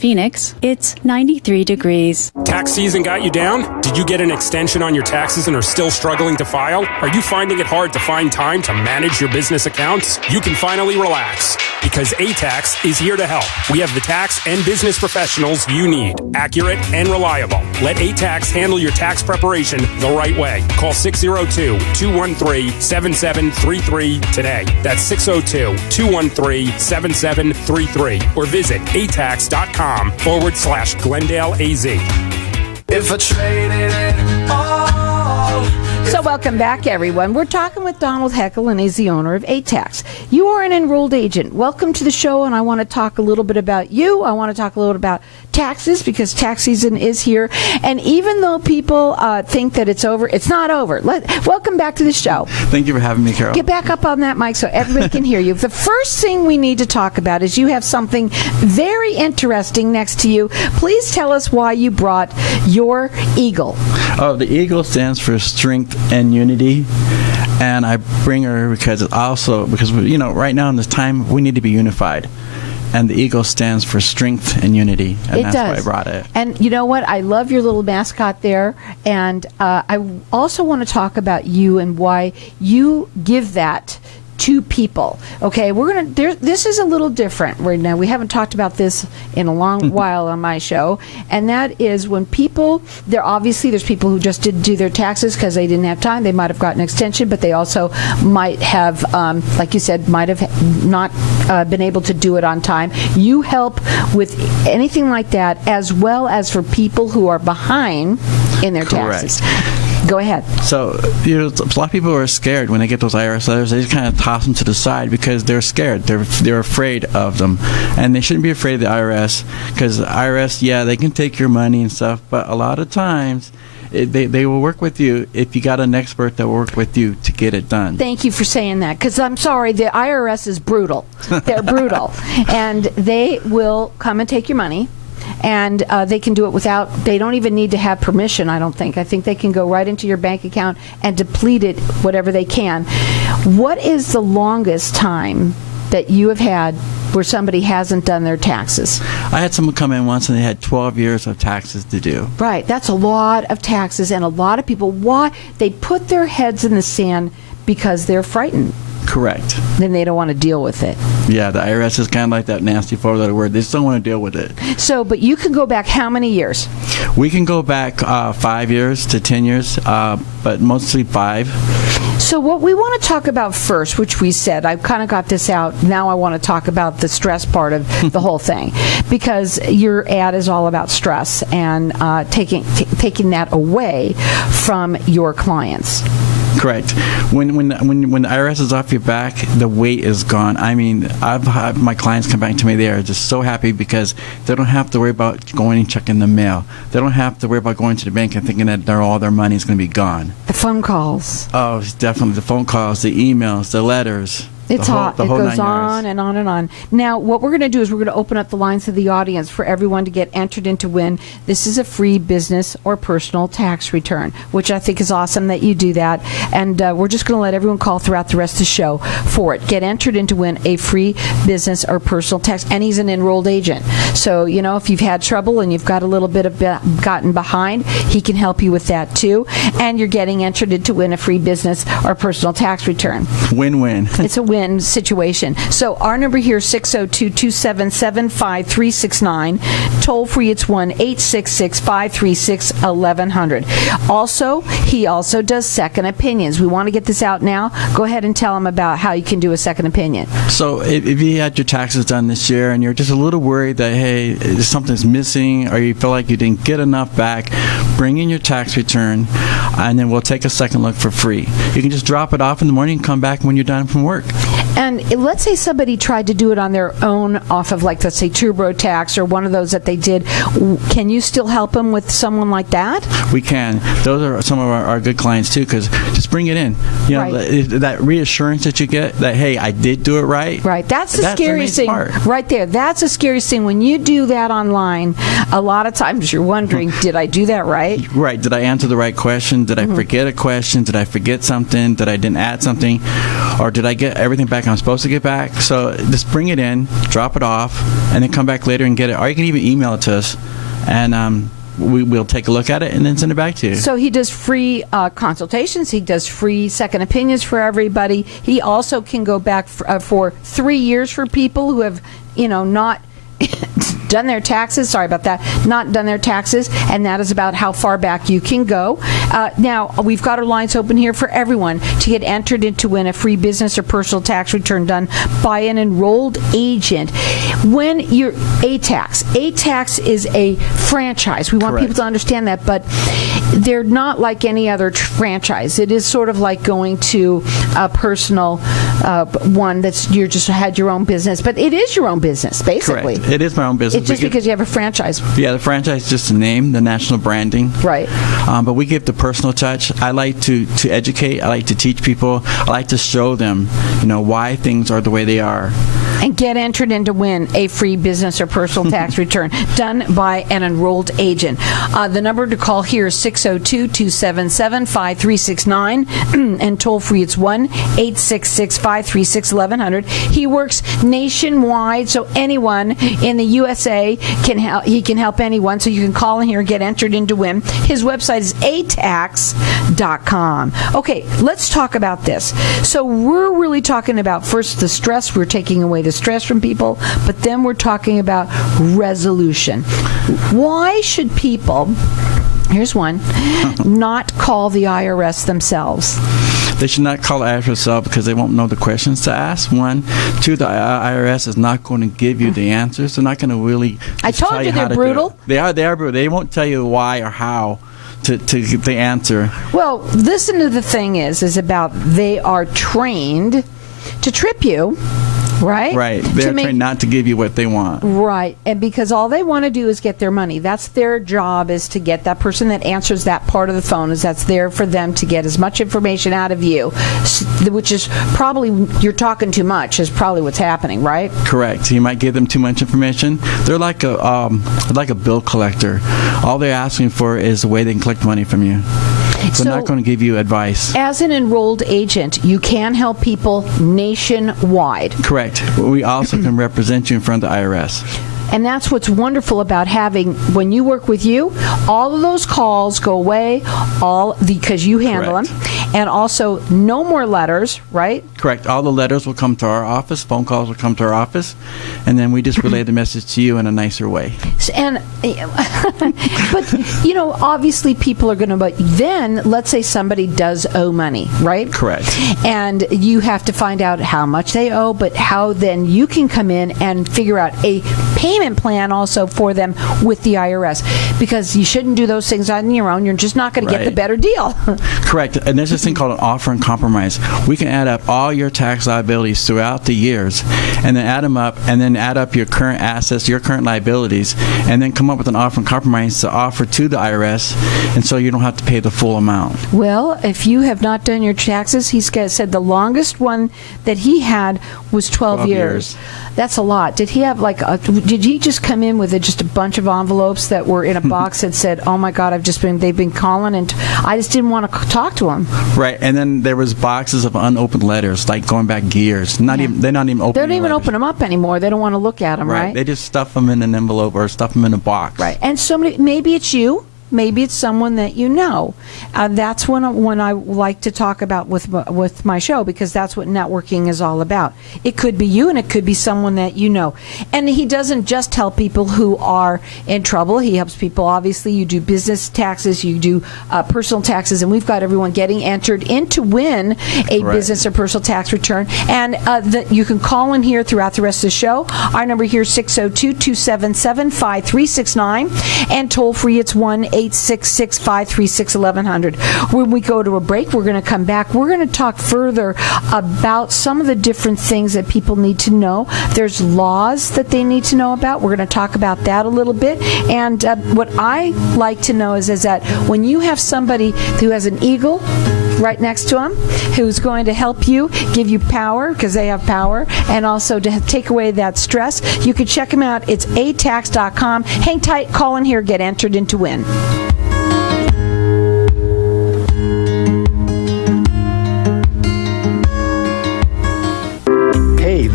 Phoenix, it's 93 degrees. Tax season got you down? Did you get an extension on your taxes and are still struggling to file? Are you finding it hard to find time to manage your business accounts? You can finally relax because ATAX is here to help. We have the tax and business professionals you need, accurate and reliable. Let ATAX handle your tax preparation the right way. Call 602-213-7733 today. That's 602-213-7733 or visit atax.com/Glendale AZ. If I traded it all. So welcome back, everyone. We're talking with Donald Heckel, and he's the owner of ATAX. You are an enrolled agent. Welcome to the show, and I want to talk a little bit about you. I want to talk a little bit about taxes because tax season is here. And even though people think that it's over, it's not over. Welcome back to the show. Thank you for having me, Carol. Get back up on that mic so everybody can hear you. The first thing we need to talk about is you have something very interesting next to you. Please tell us why you brought your eagle. Oh, the eagle stands for strength and unity, and I bring her because right now in this time we need to be unified, and the eagle stands for strength and unity, and that's why I brought it. And you know what? I love your little mascot there, and I also want to talk about you and why you give that to people. Okay, this is a little different right now. We haven't talked about this in a long while on my show, and that is when people, there's people who just didn't do their taxes because they didn't have time. They might have gotten an extension, but they also might have, like you said, might have not been able to do it on time. You help with anything like that, as well as for people who are behind in their taxes. Go ahead. So, a lot of people are scared when they get those IRS letters. They just kind of toss them to the side because they're scared. They're afraid of them. And they shouldn't be afraid of the IRS because the IRS, they can take your money and stuff, but a lot of times they will work with you if you got an expert that will work with you to get it done. Thank you for saying that, because I'm sorry, the IRS is brutal. They're brutal. And they will come and take your money. And they can do it they don't even need to have permission, I don't think. I think they can go right into your bank account and deplete it, whatever they can. What is the longest time that you have had where somebody hasn't done their taxes? I had someone come in once and they had 12 years of taxes to do. Right, that's a lot of taxes, and a lot of people, they put their heads in the sand because they're frightened. Correct. Then they don't want to deal with it. Yeah, the IRS is kind of like that nasty four-letter word. They just don't want to deal with it. So, but you can go back how many years? We can go back 5 years to 10 years, but mostly 5. So what we want to talk about first, which we said, I've kind of got this out. Now I want to talk about the stress part of the whole thing, because your ad is all about stress and taking that away from your clients. Correct. When the IRS is off your back, the weight is gone. I mean, I've had my clients come back to me. They are just so happy because they don't have to worry about going and checking the mail. They don't have to worry about going to the bank and thinking that all their money is going to be gone. The phone calls. Oh, it's definitely the phone calls, the emails, the letters. It's hot. It goes on and on and on. Now, what we're going to do is we're going to open up the lines to the audience for everyone to get entered into win. This is a free business or personal tax return, which I think is awesome that you do that. And we're just going to let everyone call throughout the rest of the show for it. Get entered into win a free business or personal tax. And he's an enrolled agent. So, if you've had trouble and you've got a little bit of gotten behind, he can help you with that too. And you're getting entered into win a free business or personal tax return. Win-win. It's a win situation. So our number here is 602-277-5369. Toll free, it's 1-866-536-1100. Also, he also does second opinions. We want to get this out now. Go ahead and tell him about how you can do a second opinion. So if you had your taxes done this year and you're just a little worried that, hey, something's missing, or you feel like you didn't get enough back, bring in your tax return and then we'll take a second look for free. You can just drop it off in the morning and come back when you're done from work. And let's say somebody tried to do it on their own off of, like, let's say TurboTax or one of those that they did. Can you still help them with someone like that? We can. Those are some of our good clients too, because just bring it in. That reassurance that you get that, hey, I did do it right. Right. That's the scariest thing right there. That's the scariest thing. When you do that online, a lot of times you're wondering, did I do that right? Right. Did I answer the right question? Did I forget a question? Did I forget something? Did I didn't add something? Or did I get everything back back. I'm supposed to get back. So just bring it in, drop it off, and then come back later and get it. Or you can even email it to us, and we'll take a look at it and then send it back to you. So he does free consultations. He does free second opinions for everybody. He also can go back for 3 years for people who have, not done their taxes. Sorry about that. Not done their taxes, and that is about how far back you can go. Now, we've got our lines open here for everyone to get entered in to win a free business or personal tax return done by an enrolled agent. When you're ATAX is a franchise. We want Correct. people to understand that, but they're not like any other franchise. It is sort of like going to a personal one that's you just had your own business, but it is your own business, basically. Correct. It is my own business. It's just because you have a franchise. Yeah, the franchise is just a name, the national branding. Right. But we give the personal touch. I like to educate. I like to teach people. I like to show them, why things are the way they are. And get entered in to win a free business or personal tax return done by an enrolled agent. The number to call here is 602-277-5369, and toll free it's 1-866-536-1100. He works nationwide, so anyone in the USA can help. He can help anyone, so you can call in here and get entered in to win. His website is atax.com. Okay, let's talk about this. So we're really talking about first the stress. We're taking away the stress from people, but then we're talking about resolution. Why should people, here's one, not call the IRS themselves? They should not call the IRS themselves because they won't know the questions to ask. 1, 2, the IRS is not going to give you the answers. They're not going to really I told tell you how they're to brutal. do it. They are brutal. They won't tell you why or how to get the answer. Well, listen to the thing is about they are trained to trip you. Right? Right. They're trained not to give you what they want. Right. And because all they want to do is get their money. That's their job, is to get that person that answers that part of the phone, is that's there for them to get as much information out of you, which is probably, you're talking too much is probably what's happening, right? Correct. You might give them too much information. They're like a bill collector. All they're asking for is a way they can collect money from you. They're not going to give you advice. As an enrolled agent, you can help people nationwide. Correct. We also can represent you in front of the IRS. And that's what's wonderful about having, when you work with you, all of those calls go away, because you handle Correct. them. And also, no more letters, right? Correct. All the letters will come to our office, phone calls will come to our office, and then we just relay the message to you in a nicer way. And, but, obviously people are going to, but then, let's say somebody does owe money, right? Correct. And you have to find out how much they owe, but how then you can come in and figure out a payment plan also for them with the IRS, because you shouldn't do those things on your own. You're just not going to get the better deal. Correct. And there's this thing called an offer and compromise. We can add up all your tax liabilities throughout the years, and then add them up, and then add up your current assets, your current liabilities, and then come up with an offer and compromise to offer to the IRS, and so you don't have to pay the full amount. Well, if you have not done your taxes, he said the longest one that he had was 12 years. That's a lot. Did he have did he just come in with just a bunch of envelopes that were in a box that said, "Oh my God, they've been calling," and I just didn't want to talk to him. Right, and then there was boxes of unopened letters, like going back years. They're not even They opening. don't even open them up anymore. They don't want to look at them, right? They just stuff them in an envelope or stuff them in a box. Right. And maybe it's you. Maybe it's someone that you know. That's when I like to talk about with my show, because that's what networking is all about. It could be you, and it could be someone that you know. And he doesn't just help people who are in trouble. He helps people, obviously. You do business taxes, you do personal taxes, and we've got everyone getting entered in to win a business or personal tax return. And you can call in here throughout the rest of the show. Our number here is 602-277-5369, and toll free it's 1-866-536-1100. When we go to a break, we're going to come back. We're going to talk further about some of the different things that people need to know. There's laws that they need to know about. We're going to talk about that a little bit. And what I like to know is that when you have somebody who has an eagle right next to him, who's going to help you, give you power, because they have power, and also to take away that stress, you can check them out. It's atax.com. Hang tight, call in here, get entered in to win.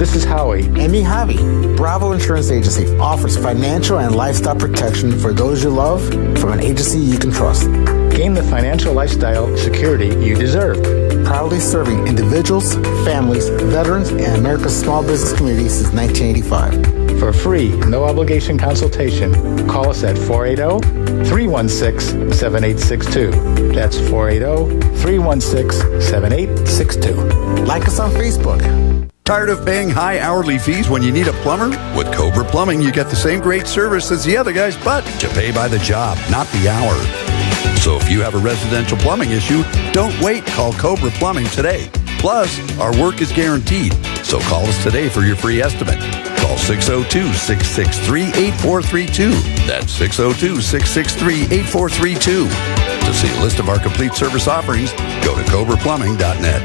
This is Howie. And me, Javi. Bravo Insurance Agency offers financial and lifestyle protection for those you love from an agency you can trust. Gain the financial lifestyle security you deserve. Proudly serving individuals, families, veterans, and America's small business community since 1985. For a free, no-obligation consultation, call us at 480-316-7862. That's 480-316-7862. Like us on Facebook. Tired of paying high hourly fees when you need a plumber? With Cobra Plumbing, you get the same great service as the other guys, but you pay by the job, not the hour. So if you have a residential plumbing issue, don't wait. Call Cobra Plumbing today. Plus, our work is guaranteed. So call us today for your free estimate. Call 602-663-8432. That's 602-663-8432. To see a list of our complete service offerings, go to cobraplumbing.net.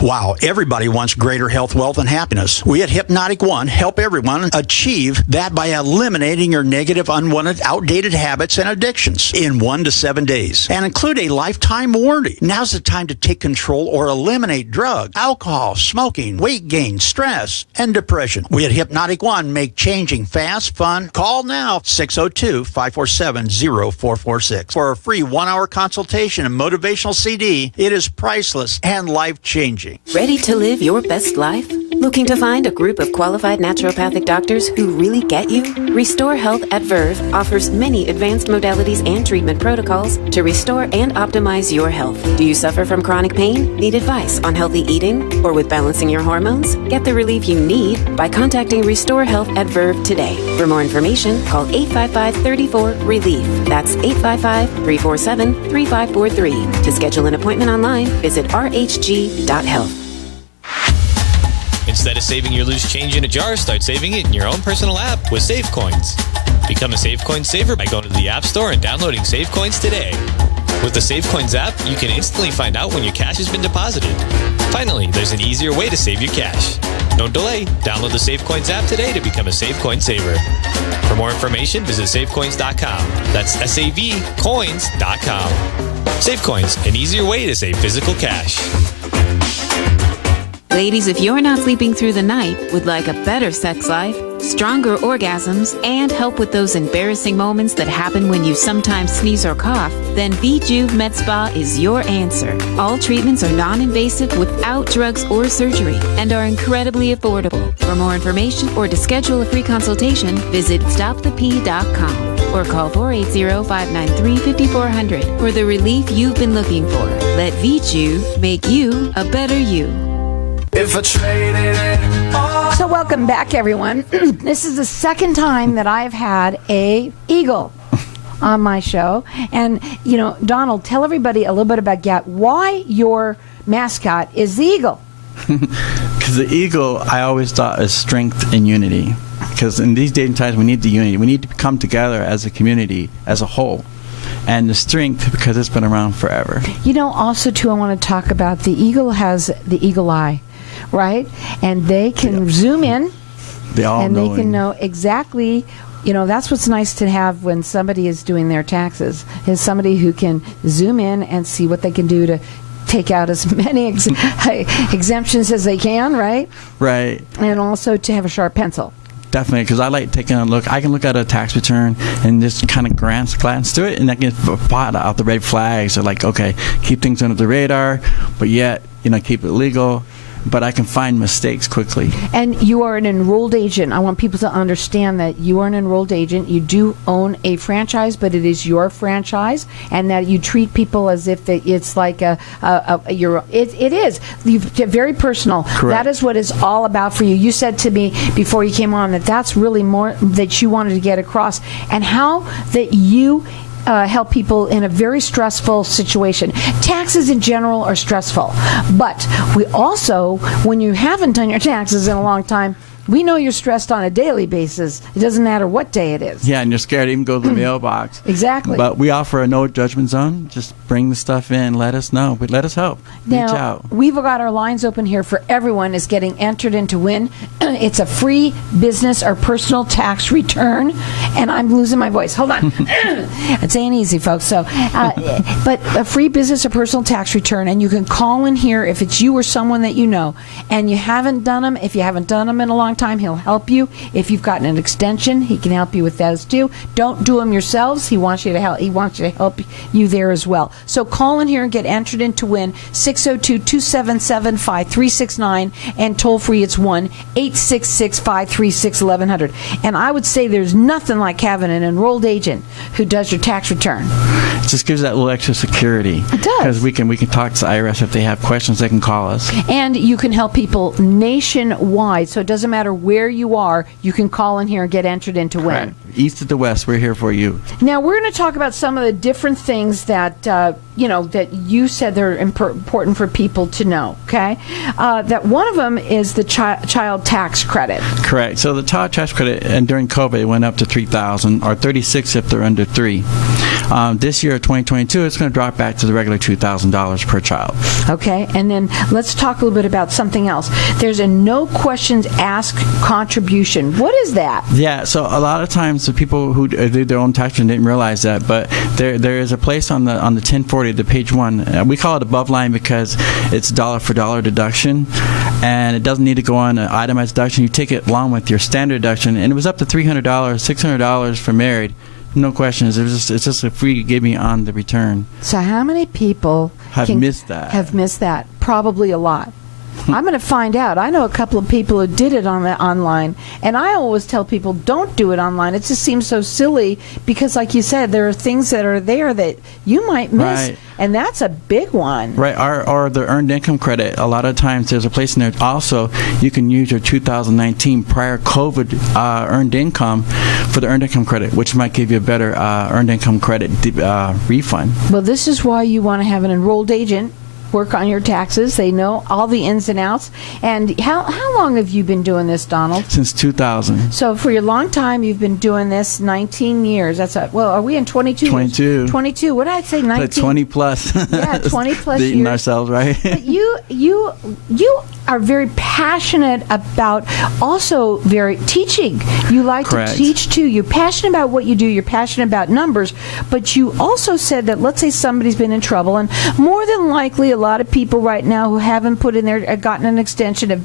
Wow, everybody wants greater health, wealth, and happiness. We at Hypnotic One help everyone achieve that by eliminating your negative, unwanted, outdated habits and addictions in 1 to 7 days and include a lifetime warranty. Now's the time to take control or eliminate drugs, alcohol, smoking, weight gain, stress, and depression. We at Hypnotic One make changing fast, fun. Call now, 602-547-0446 for a free 1-hour consultation and motivational CD. It is priceless and life-changing. Ready to live your best life? Looking to find a group of qualified naturopathic doctors who really get you? Restore Health at Verve offers many advanced modalities and treatment protocols to restore and optimize your health. Do you suffer from chronic pain? Need advice on healthy eating or with balancing your hormones? Get the relief you need by contacting Restore Health at Verve today. For more information, call 855-34-RELIEF. That's 855-347-3543. To schedule an appointment online, visit rhg.health. Instead of saving your loose change in a jar, start saving it in your own personal app with SaveCoins. Become a SaveCoins saver by going to the App Store and downloading SaveCoins today. With the SaveCoins app, you can instantly find out when your cash has been deposited. Finally, there's an easier way to save your cash. Don't delay. Download the SaveCoins app today to become a SaveCoins saver. For more information, visit SaveCoins.com. That's SAVCoins.com. SaveCoins, an easier way to save physical cash. Ladies, if you're not sleeping through the night, would like a better sex life, stronger orgasms, and help with those embarrassing moments that happen when you sometimes sneeze or cough, then VJuve Med Spa is your answer. All treatments are non-invasive without drugs or surgery and are incredibly affordable. For more information or to schedule a free consultation, visit stopthep.com or call 480-593-5400 for the relief you've been looking for. Let VJuve make you a better you. If I traded it all. So welcome back, everyone. This is the second time that I've had a eagle on my show. And, you know, Donald, tell everybody a little bit about why your mascot is the eagle. Because the eagle, I always thought, is strength and unity. Because in these dating times, we need the unity. We need to come together as a community, as a whole. And the strength, because it's been around forever. You know, also, too, I want to talk about the eagle has the eagle eye, right? And they can zoom in. They all and know. They can know exactly. You know, that's what's nice to have when somebody is doing their taxes, is somebody who can zoom in and see what they can do to take out as many exemptions as they can, right? Right. And also to have a sharp pencil. Definitely, because I like taking a look. I can look at a tax return and just kind of glance to it, and I can spot out the red flags. Or like, okay, keep things under the radar, but yet, you know, keep it legal. But I can find mistakes quickly. And you are an enrolled agent. I want people to understand that you are an enrolled agent. You do own a franchise, but it is your franchise, and that you treat people as if it's like it is. You're very personal. Correct. That is what it's all about for you. You said to me before you came on that that's really more that you wanted to get across, and how that you help people in a very stressful situation. Taxes in general are stressful, but we also, when you haven't done your taxes in a long time, We know you're stressed on a daily basis. It doesn't matter what day it is. Yeah, and you're scared to even go to the mailbox. Exactly. But we offer a no judgment zone. Just bring the stuff in. Let us know. Let us help. Reach out. We've got our lines open here for everyone is getting entered into win. It's a free business or personal tax return. And I'm losing my voice. Hold on. It ain't easy, folks. So, but a free business or personal tax return, and you can call in here if it's you or someone that you know, and you haven't done them. If you haven't done them in a long time, he'll help you. If you've gotten an extension, he can help you with those too. Don't do them yourselves. He wants you to help. He wants you to help you there as well. So call in here and get entered in to win. 602-277-5369, and toll free it's 1-866-536-1100. And I would say there's nothing like having an enrolled agent who does your tax return. It just gives that little extra security. It does. Because we can talk to the IRS if they have questions. They can call us. And you can help people nationwide. So it doesn't matter where you are. You can call in here and get entered in to win. Right. East to the west, we're here for you. Now we're going to talk about some of the different things that that you said they're important for people to know. Okay, that one of them is the child tax credit. Correct. So the child tax credit, and during COVID, it went up to $3,000 or $36,000 if they're under 3. This year, 2022, it's going to drop back to the regular $2,000 per child. Okay, and then let's talk a little bit about something else. There's a no questions asked contribution. What is that? Yeah. So a lot of times the people who did their own tax return didn't realize that, but there is a place on the 1040, the page 1. We call it above line because it's dollar for dollar deduction, and it doesn't need to go on an itemized deduction. You take it along with your standard deduction, and it was up to $300, $600 for married. No questions. It's just a free give me on the return. So how many people have missed that? Have missed that? Probably a lot. I'm going to find out. I know a couple of people who did it online, and I always tell people don't do it online. It just seems so silly because, like you said, there are things that are there that you might miss, right. And that's a big one. Right, or the earned income credit. A lot of times there's a place in there also you can use your 2019 prior COVID earned income for the earned income credit, which might give you a better earned income credit refund. Well, this is why you want to have an enrolled agent work on your taxes. They know all the ins and outs. And how long have you been doing this, Donald? Since 2000. So for your long time, you've been doing this 19 years. Well, are we in 22? 22. 22. What did I say? 19. But 20 plus. Yeah, 20 plus Beating years. ourselves, right? But you are very passionate about also very teaching. You like Correct. to teach too. You're passionate about what you do. You're passionate about numbers. But you also said that let's say somebody's been in trouble, and more than likely a lot of people right now who haven't put in their gotten an extension of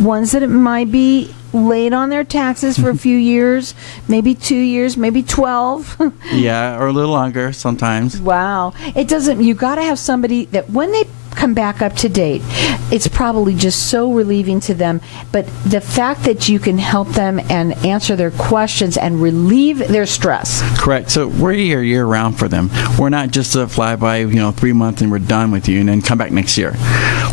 ones that it might be late on their taxes for a few years, maybe 2 years, maybe 12. Yeah, or a little longer sometimes. Wow. It doesn't, you got to have somebody that when they come back up to date, it's probably just so relieving to them. But the fact that you can help them and answer their questions and relieve their stress. Correct. So we're here year round for them. We're not just a flyby, 3 months and we're done with you and then come back next year.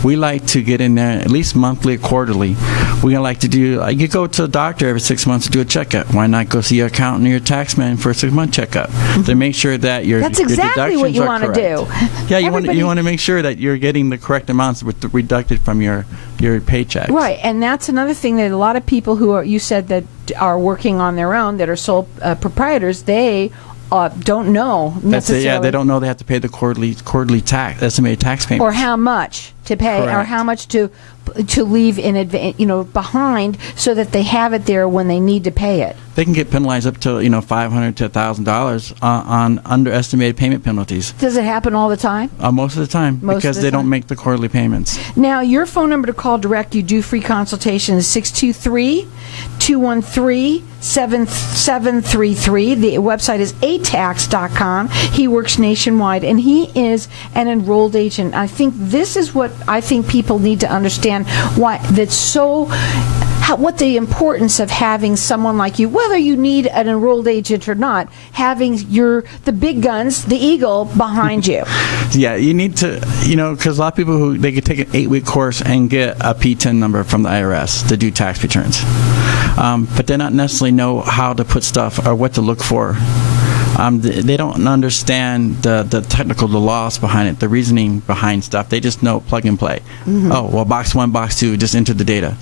We like to get in there at least monthly or quarterly. We like to do, you go to a doctor every 6 months to do a checkup. Why not go see your accountant or your taxman for a 6-month checkup to make sure that your That's exactly your what you want to do. Yeah, you want to make sure that you're getting the correct amounts deducted from your paycheck. Right, and that's another thing that a lot of people who are, you said that are working on their own, that are sole proprietors, they don't know necessarily. Yeah, they don't know they have to pay the quarterly estimated tax payment, or how much to pay, Correct. or how much to leave in advance, behind, so that they have it there when they need to pay it. They can get penalized up to $500 to $1,000 on underestimated payment penalties. Does it happen all the time? Most of the time, because they don't make the quarterly payments. Now, your phone number to call direct, you do free consultations, 623-213-7733. The website is atax.com. He works nationwide, and he is an enrolled agent. I think this is what I think people need to understand, what the importance of having someone like you, whether you need an enrolled agent or not, having the big guns, the eagle, behind you. Yeah, you need to, because a lot of people they could take an 8-week course and get a P10 number from the IRS to do tax returns, but they not necessarily know how to put stuff or what to look for. They don't understand the technical, the laws behind it, the reasoning behind stuff. They just know plug and play. Oh, well, box 1, box 2, just enter the data.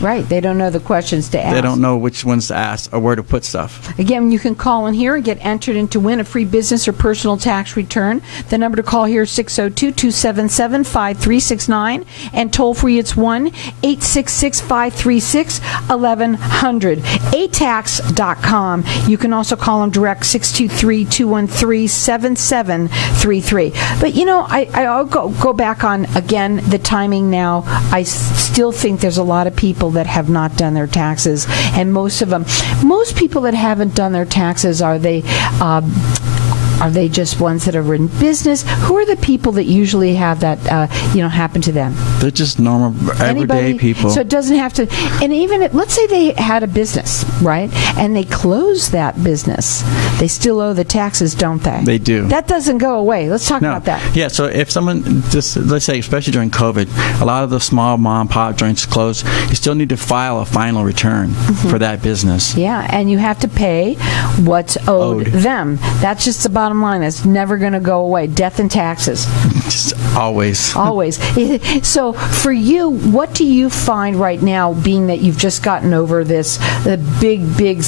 Right. They don't know the questions to ask. They don't know which ones to ask or where to put stuff. Again, you can call in here and get entered in to win a free business or personal tax return. The number to call here is 602-277-5369, and toll free it's 1-866-536-1100. ATAX.com. You can also call them direct 623-213-7733. But I'll go back on again the timing now. I still think there's a lot of people that have not done their taxes, and most people that haven't done their taxes, are they just ones that are in business? Who are the people that usually have that happen to them? They're just normal everyday people. So it doesn't have to. And even let's say they had a business, right, and they close that business, they still owe the taxes, don't they? They do. That doesn't go away. Let's talk about that. Yeah. So if someone let's say, especially during COVID, a lot of the small mom and pop joints closed. You still need to file a final return for that business. Yeah, and you have to pay what's owed them. That's just the bottom line. It's never going to go away. Death and taxes. Just always. Always. So for you, what do you find right now, being that you've just gotten over the big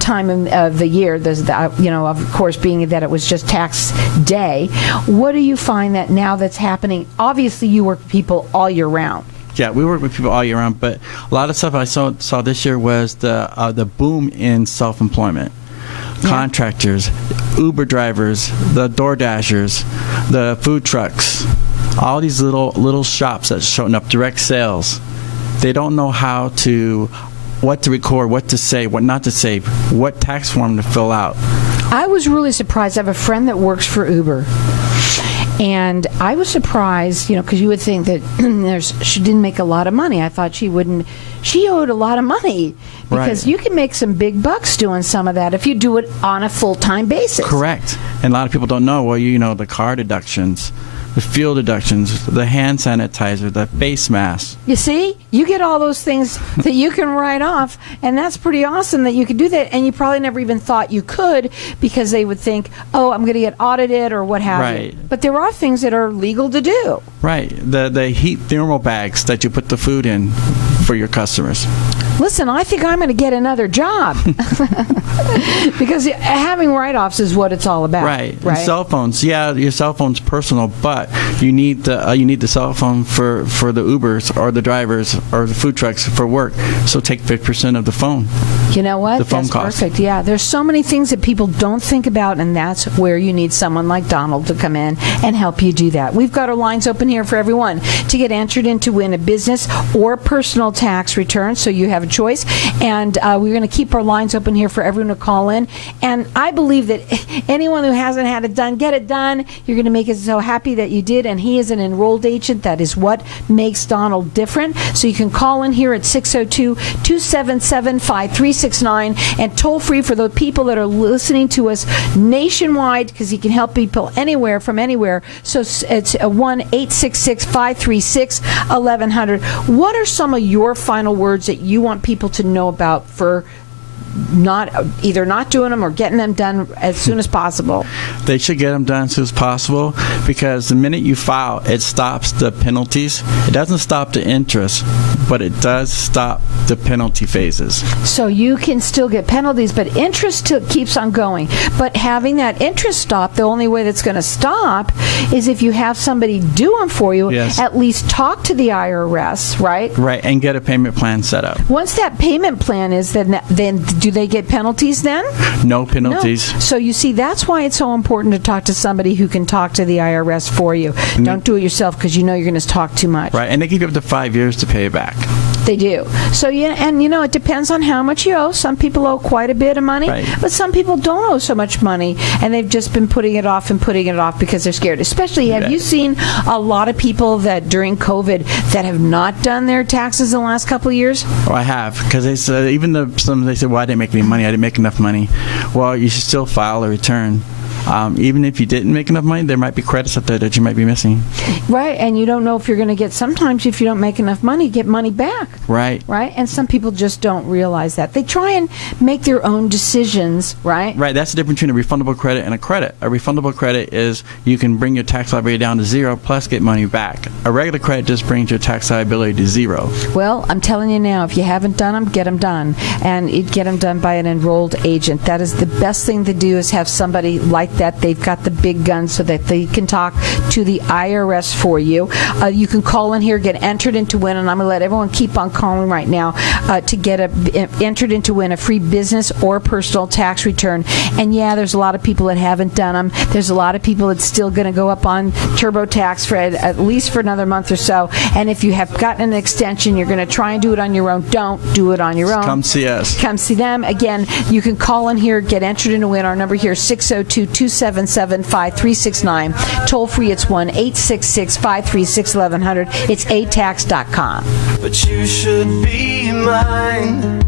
time of the year, of course, being that it was just tax day, what do you find that now that's happening? Obviously, you work with people all year round. Yeah, we work with people all year round, but a lot of stuff I saw this year was the boom in self-employment. Contractors, Uber drivers, the Door Dashers, the food trucks, all these little shops that's showing up, direct sales. They don't know what to record, what to say, what not to say, what tax form to fill out. I was really surprised. I have a friend that works for Uber. And I was surprised, because you would think that she didn't make a lot of money. I thought she wouldn't. She owed a lot of money because you can make some big bucks doing some of that if you do it on a full-time basis. Correct. And a lot of people don't know, the car deductions, the fuel deductions, the hand sanitizer, the face mask. You see? You get all those things that you can write off, and that's pretty awesome that you could do that, and you probably never even thought you could because they would think, oh, I'm going to get audited or what have you. But there are things that are legal to do. Right. The heat thermal bags that you put the food in for your customers. Listen, I think I'm going to get another job because having write-offs is what it's all about. Right. And cell phones. Yeah, your cell phone's personal, but you need the cell phone for the Ubers or the drivers or the food trucks for work. So take 50% of the phone. You know what? The phone That's cost. Perfect. Yeah, there's so many things that people don't think about, and that's where you need someone like Donald to come in and help you do that. We've got our lines open here for everyone to get entered in to win a business or personal tax return, so you have a choice. And we're going to keep our lines open here for everyone to call in. And I believe that anyone who hasn't had it done, get it done. You're going to make us so happy that you did, and he is an enrolled agent. That is what makes Donald different. So you can call in here at 602-277-5369 and toll free for the people that are listening to us nationwide, because he can help people anywhere from anywhere. So it's 1-866-536-1100. What are some of your final words that you want people to know about for either not doing them or getting them done as soon as possible? They should get them done as soon as possible, because the minute you file, it stops the penalties. It doesn't stop the interest, but it does stop the penalty phases. So you can still get penalties, but interest still keeps on going. But having that interest stop, the only way that's going to stop is if you have somebody do them for you. Yes. At least talk to the IRS, right? Right, and get a payment plan set up. Once that payment plan is, then do they get penalties then? No penalties. No. So you see, that's why it's so important to talk to somebody who can talk to the IRS for you. Don't do it yourself, because you know you're going to talk too much. Right, and they give you up to 5 years to pay it back. They do. So, it depends on how much you owe. Some people owe quite a bit of money, but some people don't owe so much money, and they've just been putting it off because they're scared. Especially, have you seen a lot of people that during COVID that have not done their taxes in the last couple of years? Oh, I have, because they said, they said, well, I didn't make any money. I didn't make enough money. Well, you should still file a return. Even if you didn't make enough money, there might be credits up there that you might be missing. Right, and you don't know if you're going to get, sometimes if you don't make enough money, you get money back. Right. Right, and some people just don't realize that. They try and make their own decisions, right? Right, that's the difference between a refundable credit and a credit. A refundable credit is you can bring your tax liability down to zero plus get money back. A regular credit just brings your tax liability to zero. Well, I'm telling you now, if you haven't done them, get them done. And get them done by an enrolled agent. That is the best thing to do, is have somebody like that. They've got the big guns so that they can talk to the IRS for you. You can call in here, get entered into win, and I'm going to let everyone keep on calling right now to get entered into win a free business or personal tax return. And yeah, there's a lot of people that haven't done them. There's a lot of people that's still going to go up on TurboTax for at least for another month or so. And if you have gotten an extension, you're going to try and do it on your own. Don't do it on your own. Come see us. Come see them. Again, you can call in here, get entered into win. Our number here is 602-277-5369. Toll free, it's 1-866-536-1100. It's ATAX.com. But you should be mine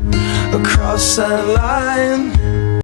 across that line.